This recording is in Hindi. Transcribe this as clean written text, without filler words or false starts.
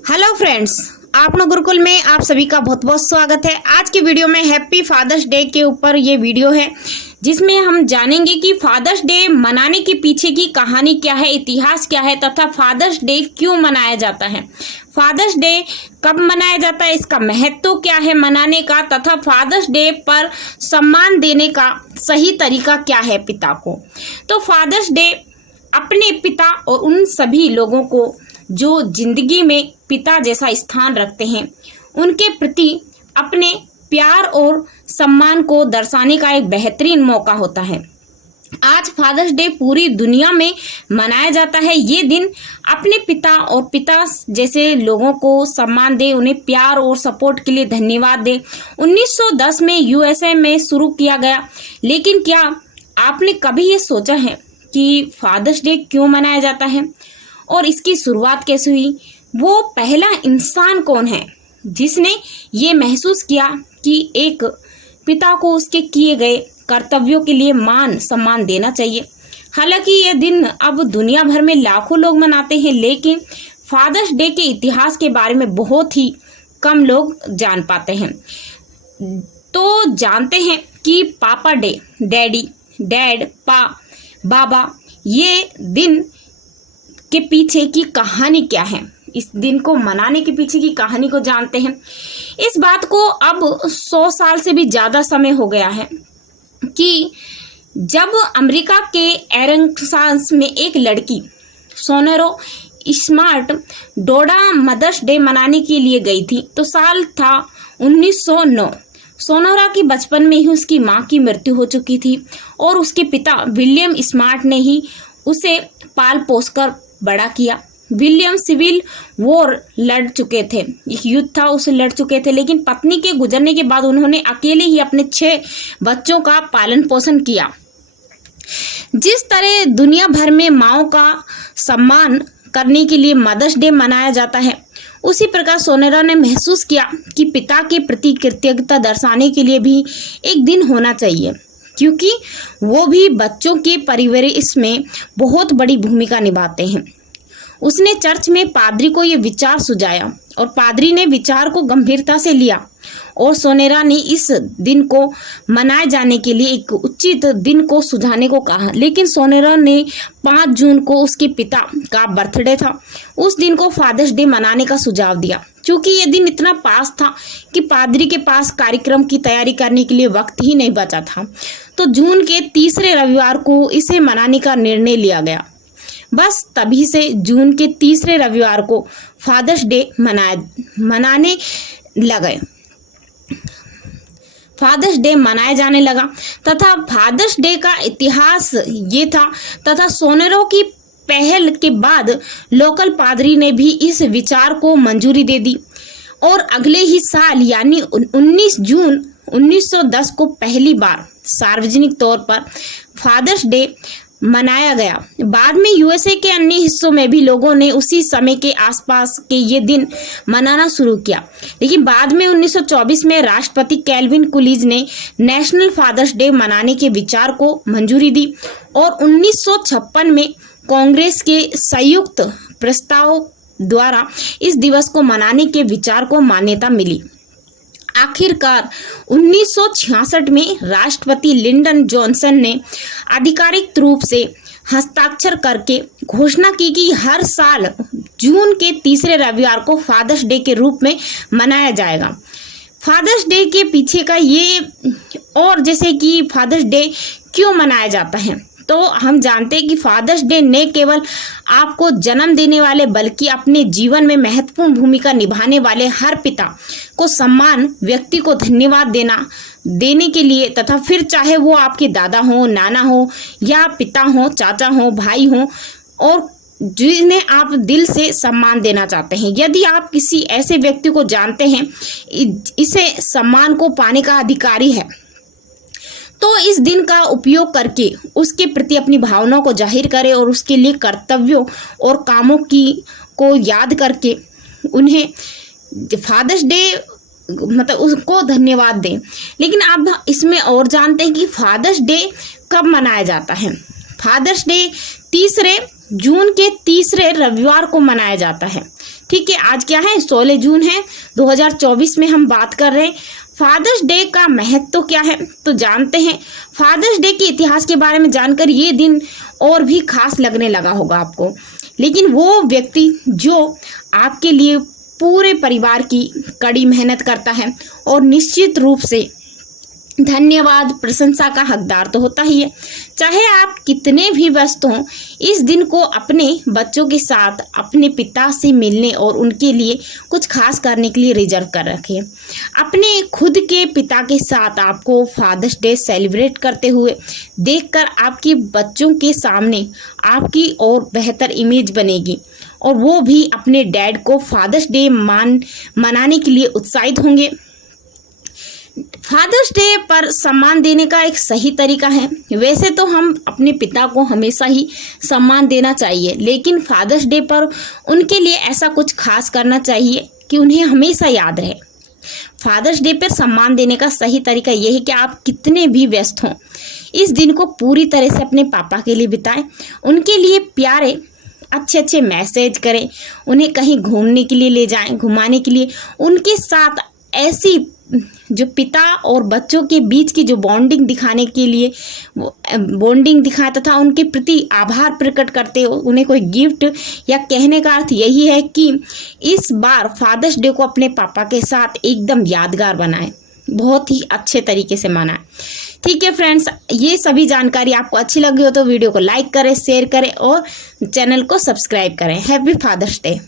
हेलो फ्रेंड्स, अपना गुरुकुल में आप सभी का बहुत बहुत स्वागत है। आज की वीडियो में हैप्पी फादर्स डे के ऊपर ये वीडियो है जिसमें हम जानेंगे कि फादर्स डे मनाने के पीछे की कहानी क्या है, इतिहास क्या है तथा फादर्स डे क्यों मनाया जाता है, फादर्स डे कब मनाया जाता है, इसका महत्व क्या है मनाने का तथा फादर्स डे पर सम्मान देने का सही तरीका क्या है पिता को। तो फादर्स डे अपने पिता और उन सभी लोगों को जो जिंदगी में पिता जैसा स्थान रखते हैं उनके प्रति अपने प्यार और सम्मान को दर्शाने का एक बेहतरीन मौका होता है। आज फादर्स डे पूरी दुनिया में मनाया जाता है। ये दिन अपने पिता और पिता जैसे लोगों को सम्मान दे, उन्हें प्यार और सपोर्ट के लिए धन्यवाद दे। 1910 में यूएसए में शुरू किया गया, लेकिन क्या आपने कभी ये सोचा है कि फादर्स डे क्यों मनाया जाता है और इसकी शुरुआत कैसे हुई? वो पहला इंसान कौन है जिसने ये महसूस किया कि एक पिता को उसके किए गए कर्तव्यों के लिए मान सम्मान देना चाहिए। हालांकि यह दिन अब दुनिया भर में लाखों लोग मनाते हैं, लेकिन फादर्स डे के इतिहास के बारे में बहुत ही कम लोग जान पाते हैं। तो जानते हैं कि पापा डे, डैड, बाबा, ये दिन के पीछे की कहानी क्या है, इस दिन को मनाने के पीछे की कहानी को जानते हैं। इस बात को अब 100 साल से भी ज़्यादा समय हो गया है कि जब अमेरिका के एरकानसास में एक लड़की सोनोरा स्मार्ट डोडा मदर्स डे मनाने के लिए गई थी। तो साल था 1909। सोनोरा की बचपन में ही उसकी माँ की मृत्यु हो चुकी थी और उसके पिता विलियम स्मार्ट ने ही उसे पाल पोस कर बड़ा किया। विलियम सिविल वॉर लड़ चुके थे, एक युद्ध था उसे लड़ चुके थे, लेकिन पत्नी के गुजरने के बाद उन्होंने अकेले ही अपने 6 बच्चों का पालन पोषण किया। जिस तरह दुनिया भर में माओ का सम्मान करने के लिए मदर्स डे मनाया जाता है, उसी प्रकार सोनोरा ने महसूस किया कि पिता के प्रति कृतज्ञता दर्शाने के लिए भी एक दिन होना चाहिए, क्योंकि वो भी बच्चों के परिवेश में बहुत बड़ी भूमिका निभाते हैं। उसने चर्च में पादरी को ये विचार सुझाया और पादरी ने विचार को गंभीरता से लिया और सोनोरा ने इस दिन को मनाए जाने के लिए एक उचित दिन को सुझाने को कहा। लेकिन सोनोरा ने 5 जून को उसके पिता का बर्थडे था, उस दिन को फादर्स डे मनाने का सुझाव दिया। क्योंकि ये दिन इतना पास था कि पादरी के पास कार्यक्रम की तैयारी करने के लिए वक्त ही नहीं बचा था, तो जून के तीसरे रविवार को इसे मनाने का निर्णय लिया गया। बस तभी से जून के तीसरे रविवार को फादर्स डे मनाने लगे, फादर्स डे मनाया जाने लगा। तथा फादर्स डे का इतिहास ये था तथा सोनोरा की पहल के बाद लोकल पादरी ने भी इस विचार को मंजूरी दे दी और अगले ही साल यानी 19 जून 1910 को पहली बार सार्वजनिक तौर पर फादर्स डे मनाया गया। बाद में यूएसए के अन्य हिस्सों में भी लोगों ने उसी समय के आसपास के ये दिन मनाना शुरू किया, लेकिन बाद में 1924 में राष्ट्रपति कैल्विन कुलीज ने नेशनल फादर्स डे मनाने के विचार को मंजूरी दी और 1956 में कांग्रेस के संयुक्त प्रस्ताव द्वारा इस दिवस को मनाने के विचार को मान्यता मिली। आखिरकार 1966 में राष्ट्रपति लिंडन जॉनसन ने आधिकारिक रूप से हस्ताक्षर करके घोषणा की कि हर साल जून के तीसरे रविवार को फादर्स डे के रूप में मनाया जाएगा। फादर्स डे के पीछे का ये और जैसे कि फादर्स डे क्यों मनाया जाता है, तो हम जानते हैं कि फादर्स डे न केवल आपको जन्म देने वाले बल्कि अपने जीवन में महत्वपूर्ण भूमिका निभाने वाले हर पिता को सम्मान, व्यक्ति को धन्यवाद देने के लिए तथा फिर चाहे वो आपके दादा हो, नाना हो या पिता हो, चाचा हो, भाई हो और जिन्हें आप दिल से सम्मान देना चाहते हैं। यदि आप किसी ऐसे व्यक्ति को जानते हैं इसे सम्मान को पाने का अधिकारी है, तो इस दिन का उपयोग करके उसके प्रति अपनी भावनाओं को जाहिर करें और उसके लिए कर्तव्यों और कामों को याद करके उन्हें फादर्स डे मतलब उसको धन्यवाद दें। लेकिन आप इसमें और जानते हैं कि फादर्स डे कब मनाया जाता है। फादर्स डे जून के तीसरे रविवार को मनाया जाता है। ठीक है, आज क्या है, 16 जून है, 2024 में हम बात कर रहे हैं। फादर्स डे का महत्व तो क्या है, तो जानते हैं। फादर्स डे के इतिहास के बारे में जानकर ये दिन और भी खास लगने लगा होगा आपको। लेकिन वो व्यक्ति जो आपके लिए पूरे परिवार की कड़ी मेहनत करता है और निश्चित रूप से धन्यवाद, प्रशंसा का हकदार तो होता ही है। चाहे आप कितने भी व्यस्त हों, इस दिन को अपने बच्चों के साथ अपने पिता से मिलने और उनके लिए कुछ खास करने के लिए रिजर्व कर रखें। अपने खुद के पिता के साथ आपको फादर्स डे सेलिब्रेट करते हुए देखकर आपके बच्चों के सामने आपकी और बेहतर इमेज बनेगी और वो भी अपने डैड को फादर्स डे मनाने के लिए उत्साहित होंगे। फादर्स डे पर सम्मान देने का एक सही तरीका है। वैसे तो हम अपने पिता को हमेशा ही सम्मान देना चाहिए, लेकिन फादर्स डे पर उनके लिए ऐसा कुछ खास करना चाहिए कि उन्हें हमेशा याद रहे। फादर्स डे पर सम्मान देने का सही तरीका यह है कि आप कितने भी व्यस्त हों, इस दिन को पूरी तरह से अपने पापा के लिए बिताएं। उनके लिए प्यारे अच्छे मैसेज करें, उन्हें कहीं घूमने के लिए ले जाएं, घुमाने के लिए उनके साथ ऐसी जो पिता और बच्चों के बीच की जो बॉन्डिंग दिखाने के लिए बॉन्डिंग दिखाए तथा उनके प्रति आभार प्रकट करते हो, उन्हें कोई गिफ्ट या कहने का अर्थ यही है कि इस बार फादर्स डे को अपने पापा के साथ एकदम यादगार बनाएं, बहुत ही अच्छे तरीके से मनाएं। ठीक है फ्रेंड्स, ये सभी जानकारी आपको अच्छी लगी हो तो वीडियो को लाइक करें, शेयर करें और चैनल को सब्सक्राइब करें। Happy father's day.